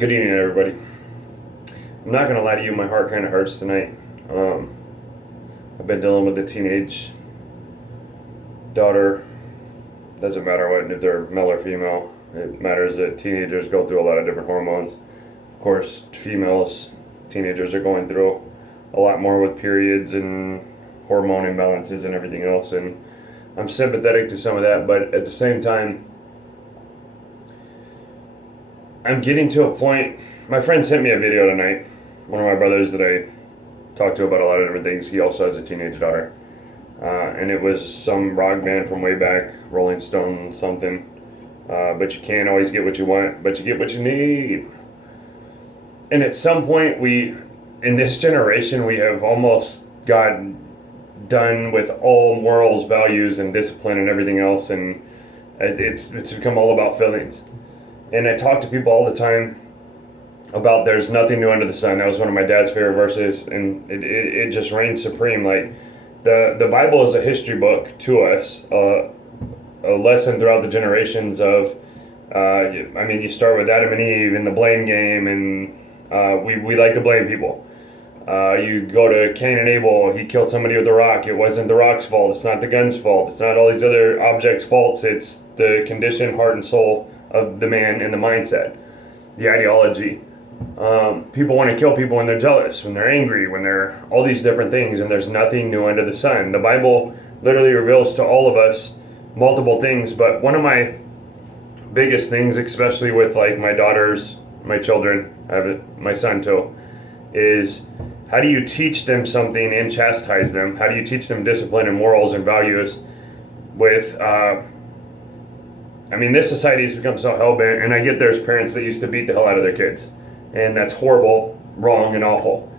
Good evening, everybody. I'm not gonna lie to you, my heart kind of hurts tonight. I've been dealing with a teenage daughter. Doesn't matter what if they're male or female. It matters that teenagers go through a lot of different hormones. Of course, teenagers are going through a lot more with periods and hormone imbalances and everything else. And I'm sympathetic to some of that, but at the same time, I'm getting to a point. My friend sent me a video tonight. One of my brothers that I talk to about a lot of different things. He also has a teenage daughter. And it was some rock band from way back, Rolling Stone something. But you can't always get what you want, but you get what you need. And at some point, in this generation, we have almost gotten done with all morals, values, and discipline and everything else. And it's become all about feelings. And I talk to people all the time about there's nothing new under the sun. That was one of my dad's favorite verses, and it just reigns supreme. Like the Bible is a history book to us, a lesson throughout the generations of. You start with Adam and Eve and the blame game, and we like to blame people. You go to Cain and Abel. He killed somebody with a rock. It wasn't the rock's fault. It's not the gun's fault. It's not all these other objects' faults. It's the condition, heart, and soul of the man and the mindset, the ideology. People want to kill people when they're jealous, when they're angry, when they're all these different things, and there's nothing new under the sun. The Bible literally reveals to all of us multiple things, but one of my biggest things, especially with like my daughters, my children, I have my son too, is how do you teach them something and chastise them? How do you teach them discipline and morals and values with this society has become so hell-bent, and I get there's parents that used to beat the hell out of their kids, and that's horrible, wrong, and awful.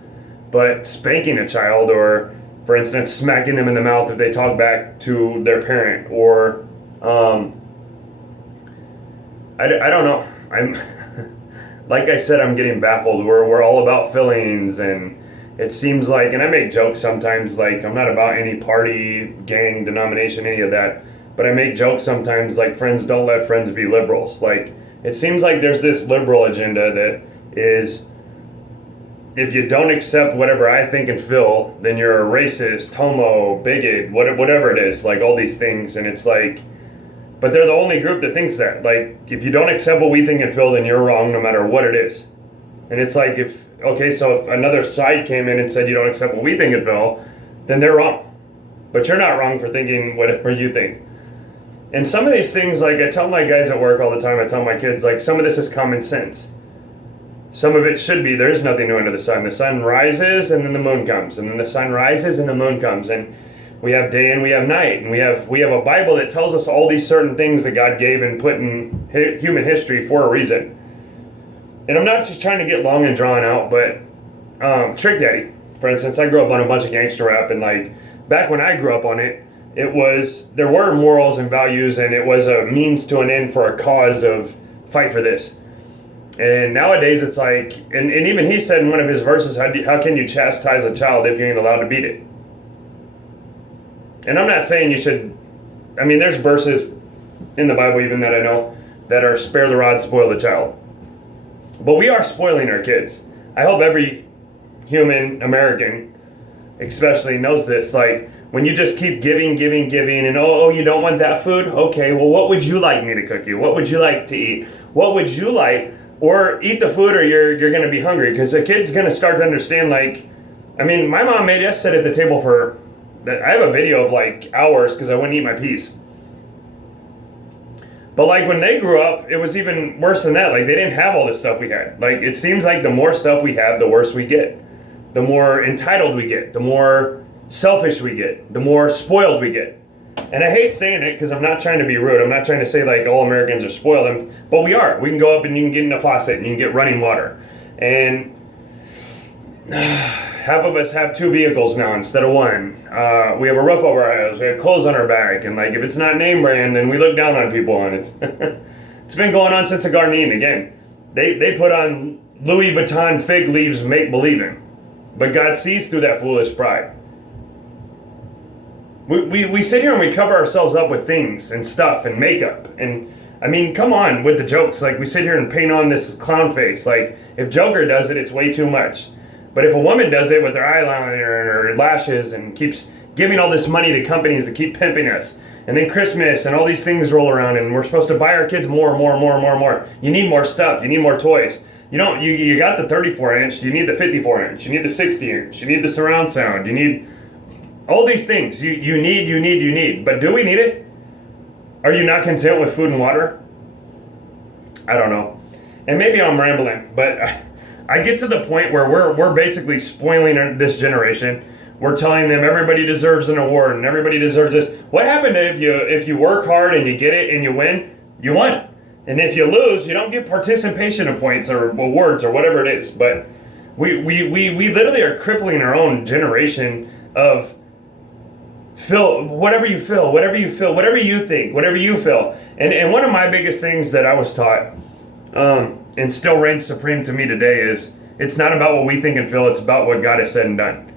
But spanking a child, or, for instance, smacking them in the mouth if they talk back to their parent, or, I don't know. Like I said, I'm getting baffled. We're all about feelings, and it seems like, and I make jokes sometimes, like, I'm not about any party, gang, denomination, any of that. But I make jokes sometimes like friends don't let friends be liberals. Like, it seems like there's this liberal agenda that is, if you don't accept whatever I think and feel, then you're a racist, homo, bigot, whatever it is, like all these things. And it's like, but they're the only group that thinks that. Like, if you don't accept what we think and feel, then you're wrong no matter what it is. And it's like, if another side came in and said you don't accept what we think and feel, then they're wrong. But you're not wrong for thinking whatever you think. And some of these things, like I tell my guys at work all the time, I tell my kids, like, some of this is common sense. Some of it should be, there's nothing new under the sun. The sun rises and then the moon comes, and then the sun rises and the moon comes, and we have day and we have night, and we have a Bible that tells us all these certain things that God gave and put in human history for a reason. And I'm not just trying to get long and drawn out, but Trick Daddy, for instance, I grew up on a bunch of gangster rap, and like back when I grew up on it, there were morals and values, and it was a means to an end for a cause of fight for this. And nowadays it's like, and even he said in one of his verses, how can you chastise a child if you ain't allowed to beat it? And I'm not saying you should, there's verses in the Bible even that I know that are spare the rod, spoil the child. But we are spoiling our kids. I hope every human American especially knows this. Like, when you just keep giving, and you don't want that food? Okay, well, what would you like me to cook you? What would you like to eat? What would you like? Or eat the food, or you're going to be hungry. Because the kid's going to start to understand, like, my mom made us sit at the table I have a video of like hours because I wouldn't eat my peas. But like when they grew up, it was even worse than that. Like, they didn't have all this stuff we had. Like, it seems like the more stuff we have, the worse we get. The more entitled we get, the more selfish we get, the more spoiled we get. And I hate saying it because I'm not trying to be rude. I'm not trying to say like all Americans are spoiled, but we are. We can go up and you can get in a faucet and you can get running water. And half of us have 2 vehicles now instead of 1. We have a roof over our house. We have clothes on our back. And like, if it's not name brand, then we look down on people. And it's been going on since the Garden of Eden. Again, they put on Louis Vuitton fig leaves make-believing. But God sees through that foolish pride. We sit here and we cover ourselves up with things and stuff and makeup. And I mean, come on with the jokes. Like, we sit here and paint on this clown face. Like, if Joker does it, it's way too much. But if a woman does it with her eyeliner and her lashes and keeps giving all this money to companies that keep pimping us, and then Christmas and all these things roll around and we're supposed to buy our kids more. You need more stuff. You need more toys. You got the 34-inch. You need the 54-inch. You need the 60-inch. You need the surround sound. You need all these things. You need. But do we need it? Are you not content with food and water? I don't know. And maybe I'm rambling, but I get to the point where we're basically spoiling this generation. We're telling them everybody deserves an award and everybody deserves this. What happened if you work hard and you get it and you win? You won. And if you lose, you don't get participation points or awards or whatever it is. But we literally are crippling our own generation of whatever you feel, whatever you think, whatever you feel. And one of my biggest things that I was taught, and still reigns supreme to me today, is it's not about what we think and feel, it's about what God has said and done.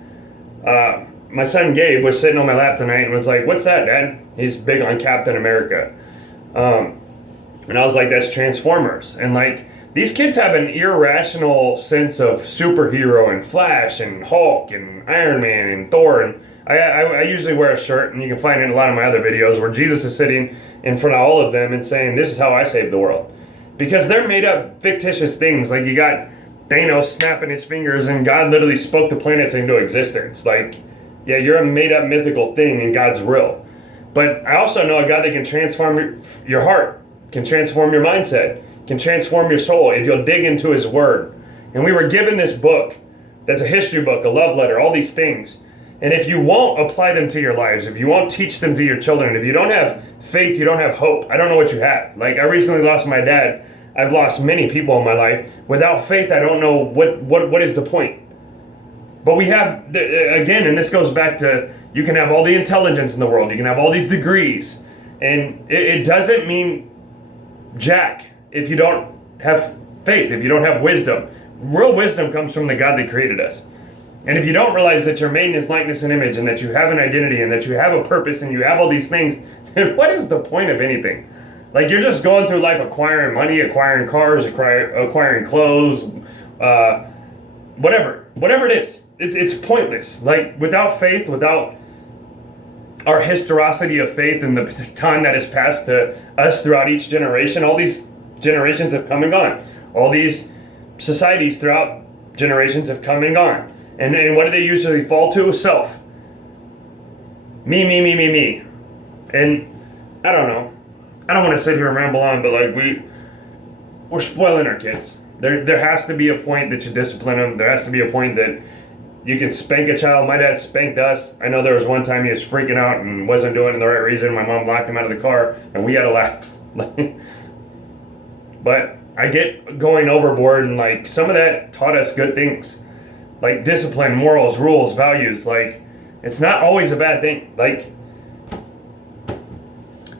My son Gabe was sitting on my lap tonight and was like, "What's that, Dad?" He's big on Captain America. And I was like, "That's Transformers." And like, these kids have an irrational sense of superhero and Flash and Hulk and Iron Man and Thor. And I usually wear a shirt, and you can find it in a lot of my other videos, where Jesus is sitting in front of all of them and saying, "This is how I saved the world." Because they're made up fictitious things. Like, you got Thanos snapping his fingers and God literally spoke the planets into existence. Like, yeah, you're a made up mythical thing and God's real. But I also know a God that can transform your heart, can transform your mindset, can transform your soul if you'll dig into his word. And we were given this book that's a history book, a love letter, all these things. And if you won't apply them to your lives, if you won't teach them to your children, if you don't have faith, you don't have hope, I don't know what you have. Like, I recently lost my dad. I've lost many people in my life. Without faith, I don't know what is the point. But we have, again, and this goes back to, you can have all the intelligence in the world, you can have all these degrees, and it doesn't mean jack if you don't have faith, if you don't have wisdom. Real wisdom comes from the God that created us. And if you don't realize that you're made in his likeness and image, and that you have an identity, and that you have a purpose, and you have all these things, then what is the point of anything? Like, you're just going through life acquiring money, acquiring cars, acquiring clothes, whatever it is. It's pointless. Like, without faith, without our historicity of faith and the baton that is passed to us throughout each generation, all these generations have come and gone. All these societies throughout generations have come and gone. And what do they usually fall to? Self. Me. And I don't know. I don't want to sit here and ramble on, but like, we're spoiling our kids. There has to be a point that you discipline them. There has to be a point that you can spank a child. My dad spanked us. I know there was one time he was freaking out and wasn't doing it the right reason. My mom locked him out of the car, and we had to laugh. But I get going overboard, and like, some of that taught us good things. Like discipline, morals, rules, values. Like, it's not always a bad thing. Like,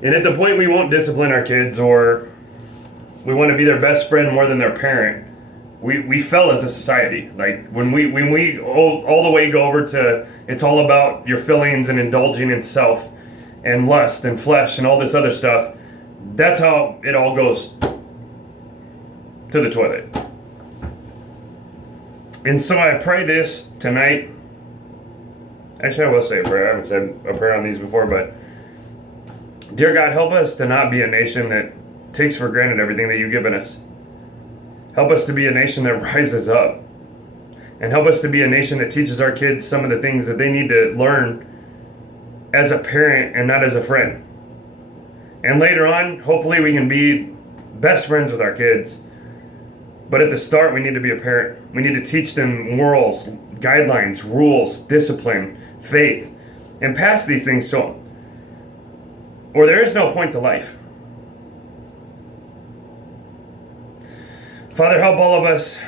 and at the point we won't discipline our kids, or we want to be their best friend more than their parent, we fell as a society. Like, when we all the way go over to, it's all about your feelings and indulging in self and lust and flesh and all this other stuff, that's how it all goes to the toilet. And so I pray this tonight. Actually, I will say a prayer. I haven't said a prayer on these before, but dear God, help us to not be a nation that takes for granted everything that you've given us. Help us to be a nation that rises up. And help us to be a nation that teaches our kids some of the things that they need to learn as a parent and not as a friend. And later on, hopefully we can be best friends with our kids. But at the start, we need to be a parent. We need to teach them morals, guidelines, rules, discipline, faith, and pass these things to them. Or there is no point to life. Father, help all of us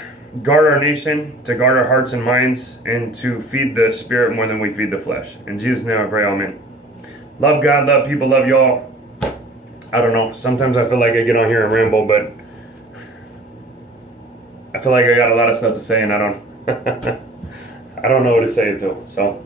guard our nation, to guard our hearts and minds, and to feed the spirit more than we feed the flesh. In Jesus' name I pray, amen. Love God, love people, love y'all. I don't know. Sometimes I feel like I get on here and ramble, but I feel like I got a lot of stuff to say, and I don't I don't know what to say until. So